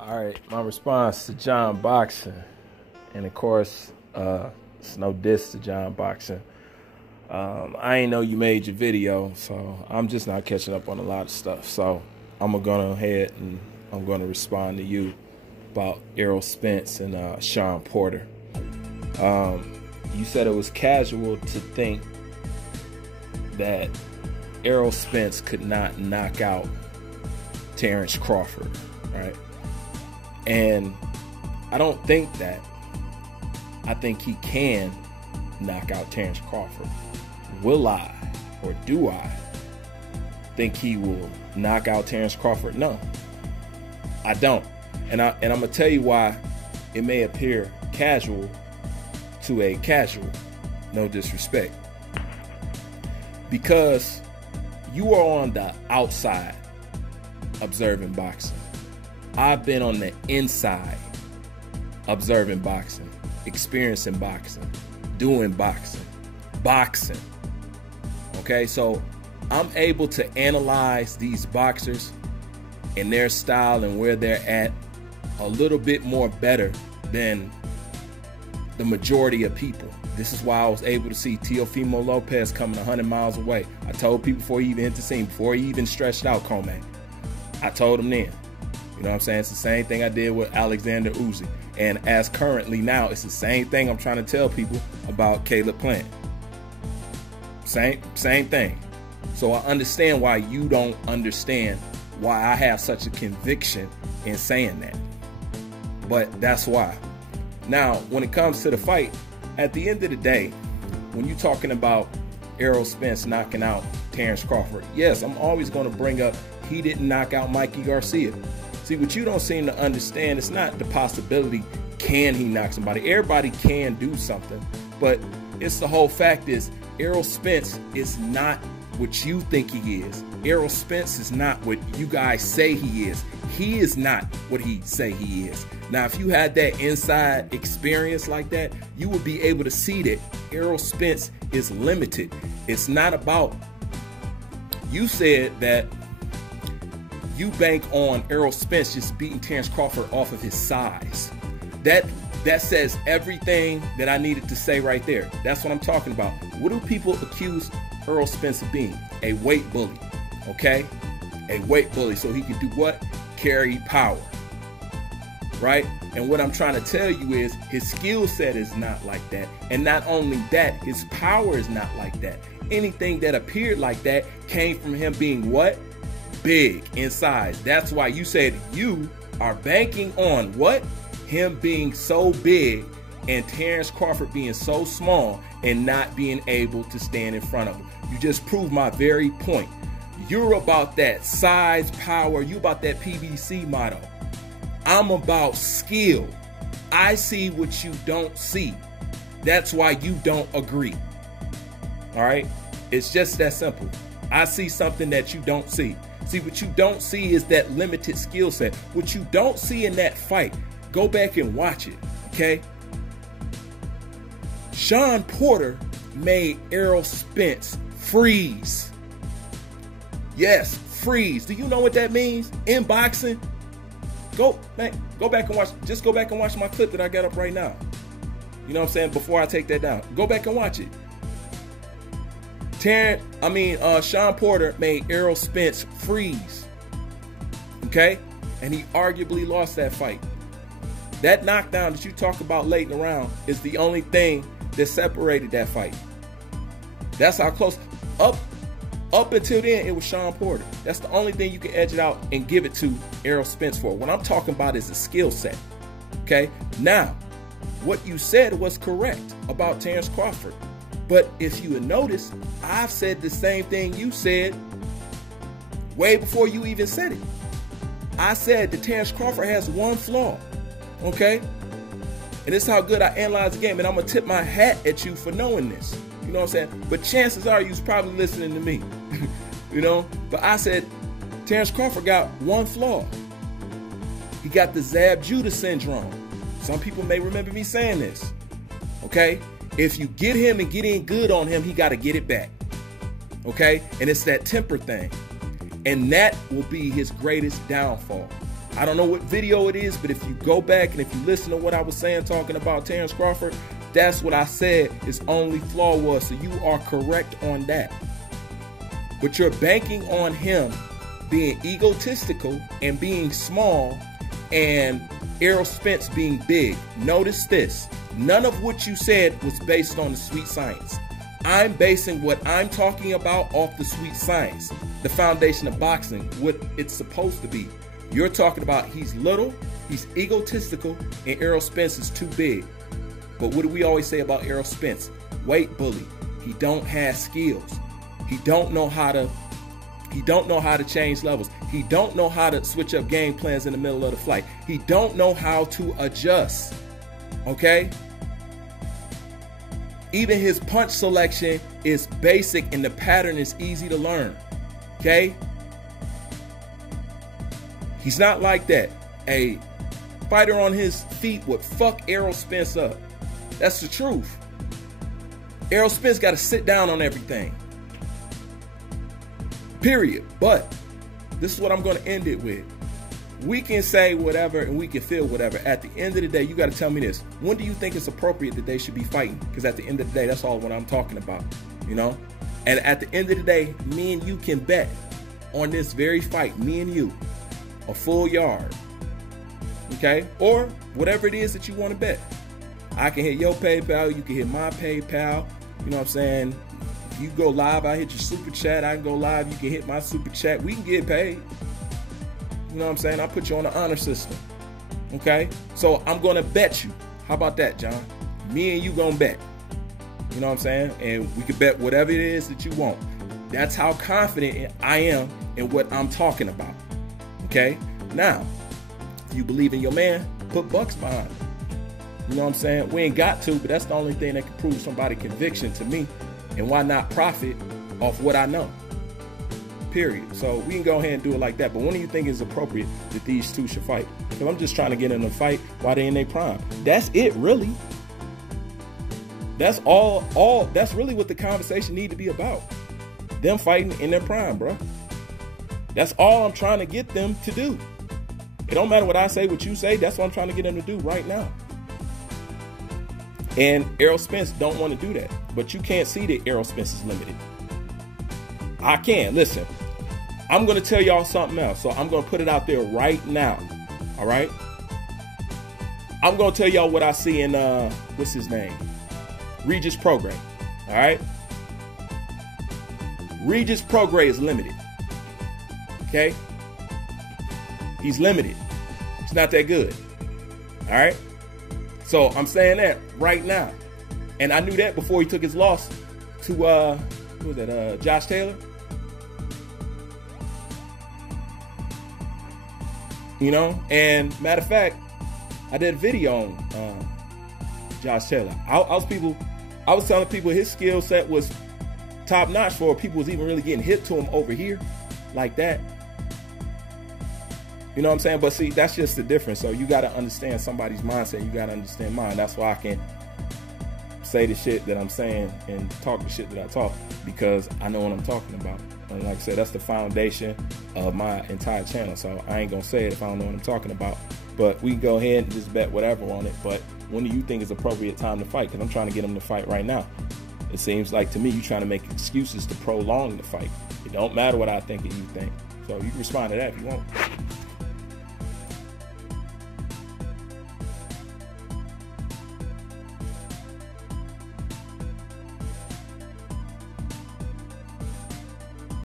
All right, my response to John Boxing, and of course, it's no diss to John Boxing. I ain't know you made your video, so I'm just not catching up on a lot of stuff. So I'm gonna go ahead and I'm gonna respond to you about Errol Spence and Sean Porter. You said it was casual to think that Errol Spence could not knock out Terrence Crawford, right? And I don't think that. I think he can knock out Terrence Crawford. Will I, or do I, think he will knock out Terrence Crawford? No, I don't. And I'm gonna tell you why it may appear casual to a casual. No disrespect. Because you are on the outside observing boxing. I've been on the inside observing boxing, experiencing boxing, doing boxing. Okay, so I'm able to analyze these boxers and their style and where they're at a little bit more better than the majority of people. This is why I was able to see Teofimo Lopez coming 100 miles away. I told people before he even hit the scene, before he even stretched out Kronk, I told him then. You know what I'm saying? It's the same thing I did with Alexander Uzi. And as currently now, it's the same thing I'm trying to tell people about Caleb Plant. Same thing. So I understand why you don't understand why I have such a conviction in saying that. But that's why. Now, when it comes to the fight, at the end of the day, when you're talking about Errol Spence knocking out Terrence Crawford, yes, I'm always going to bring up he didn't knock out Mikey Garcia. See, what you don't seem to understand, it's not the possibility, can he knock somebody? Everybody can do something, but it's the whole fact is Errol Spence is not what you think he is. Errol Spence is not what you guys say he is. He is not what he say he is. Now, if you had that inside experience like that, you would be able to see that Errol Spence is limited. It's not about, you said that you bank on Errol Spence just beating Terrence Crawford off of his size. That says everything that I needed to say right there. That's what I'm talking about. What do people accuse Errol Spence of being? A weight bully, okay? A weight bully, so he can do what? Carry power, right? And what I'm trying to tell you is his skill set is not like that. And not only that, his power is not like that. Anything that appeared like that came from him being what? Big in size. That's why you said you are banking on what? Him being so big and Terrence Crawford being so small and not being able to stand in front of him. You just proved my very point. You're about that size, power. You about that PBC motto. I'm about skill. I see what you don't see. That's why you don't agree. All right? It's just that simple. I see something that you don't see. See, what you don't see is that limited skill set. What you don't see in that fight, go back and watch it, okay? Sean Porter made Errol Spence freeze. Yes, freeze. Do you know what that means in boxing? Go back and watch. Just go back and watch my clip that I got up right now. You know what I'm saying? Before I take that down, go back and watch it. Sean Porter made Errol Spence freeze. Okay? And he arguably lost that fight. That knockdown that you talk about late in the round is the only thing that separated that fight. That's how close. Up until then, it was Sean Porter. That's the only thing you can edge it out and give it to Errol Spence for. What I'm talking about is a skill set. Okay? Now, what you said was correct about Terrence Crawford. But if you had noticed, I've said the same thing you said way before you even said it. I said that Terrence Crawford has one flaw, okay? And this is how good I analyze the game, and I'm going to tip my hat at you for knowing this. You know what I'm saying? But chances are you're probably listening to me, you know? But I said Terrence Crawford got one flaw. He got the Zab Judah syndrome. Some people may remember me saying this, okay? If you get him and get in good on him, he got to get it back. Okay? And it's that temper thing. And that will be his greatest downfall. I don't know what video it is, but if you go back and if you listen to what I was saying talking about Terrence Crawford, that's what I said his only flaw was. So you are correct on that. But you're banking on him being egotistical and being small and Errol Spence being big. Notice this. None of what you said was based on the sweet science. I'm basing what I'm talking about off the sweet science, the foundation of boxing, what it's supposed to be. You're talking about he's little, he's egotistical, and Errol Spence is too big. But what do we always say about Errol Spence? Weight bully. He don't have skills. He don't know how to change levels. He don't know how to switch up game plans in the middle of the fight. He don't know how to adjust. Okay? Even his punch selection is basic and the pattern is easy to learn. Okay? He's not like that. A fighter on his feet would fuck Errol Spence up. That's the truth. Errol Spence got to sit down on everything. Period. But this is what I'm going to end it with. We can say whatever and we can feel whatever. At the end of the day, you got to tell me this. When do you think it's appropriate that they should be fighting? Because at the end of the day, that's all what I'm talking about. You know? And at the end of the day, me and you can bet on this very fight. Me and you. A full yard. Okay? Or whatever it is that you want to bet. I can hit your PayPal. You can hit my PayPal. You know what I'm saying? If you go live, I hit your super chat. I can go live. You can hit my super chat. We can get paid. You know what I'm saying? I'll put you on the honor system. Okay? So I'm going to bet you. How about that, John? Me and you going to bet. You know what I'm saying? And we can bet whatever it is that you want. That's how confident I am in what I'm talking about. Okay? Now, if you believe in your man, put bucks behind it. You know what I'm saying? We ain't got to, but that's the only thing that can prove somebody conviction to me. And why not profit off what I know? Period. So we can go ahead and do it like that. But when do you think is appropriate that these two should fight? Because I'm just trying to get in a fight while they're in their prime. That's it, really. That's all. That's really what the conversation need to be about. Them fighting in their prime, bro. That's all I'm trying to get them to do. It don't matter what I say, what you say. That's what I'm trying to get them to do right now. And Errol Spence don't want to do that. But you can't see that Errol Spence is limited. I can. Listen, I'm going to tell y'all something else. So I'm going to put it out there right now. All right? I'm going to tell y'all what I see in, what's his name? Regis Prograis. All right? Regis Prograis is limited. Okay? He's limited. He's not that good. All right? So I'm saying that right now. And I knew that before he took his loss to, who was that, Josh Taylor? You know, and matter of fact, I did a video on Josh Taylor. I was telling people his skill set was top notch for people was even really getting hit to him over here like that. You know what I'm saying? But see, that's just the difference. So you got to understand somebody's mindset. You got to understand mine. That's why I can say the shit that I'm saying and talk the shit that I talk, because I know what I'm talking about. And like I said, that's the foundation of my entire channel. So I ain't going to say it if I don't know what I'm talking about. But we can go ahead and just bet whatever on it. But when do you think is appropriate time to fight? Because I'm trying to get them to fight right now. It seems like to me you're trying to make excuses to prolong the fight. It don't matter what I think and you think. So you can respond to that if you want.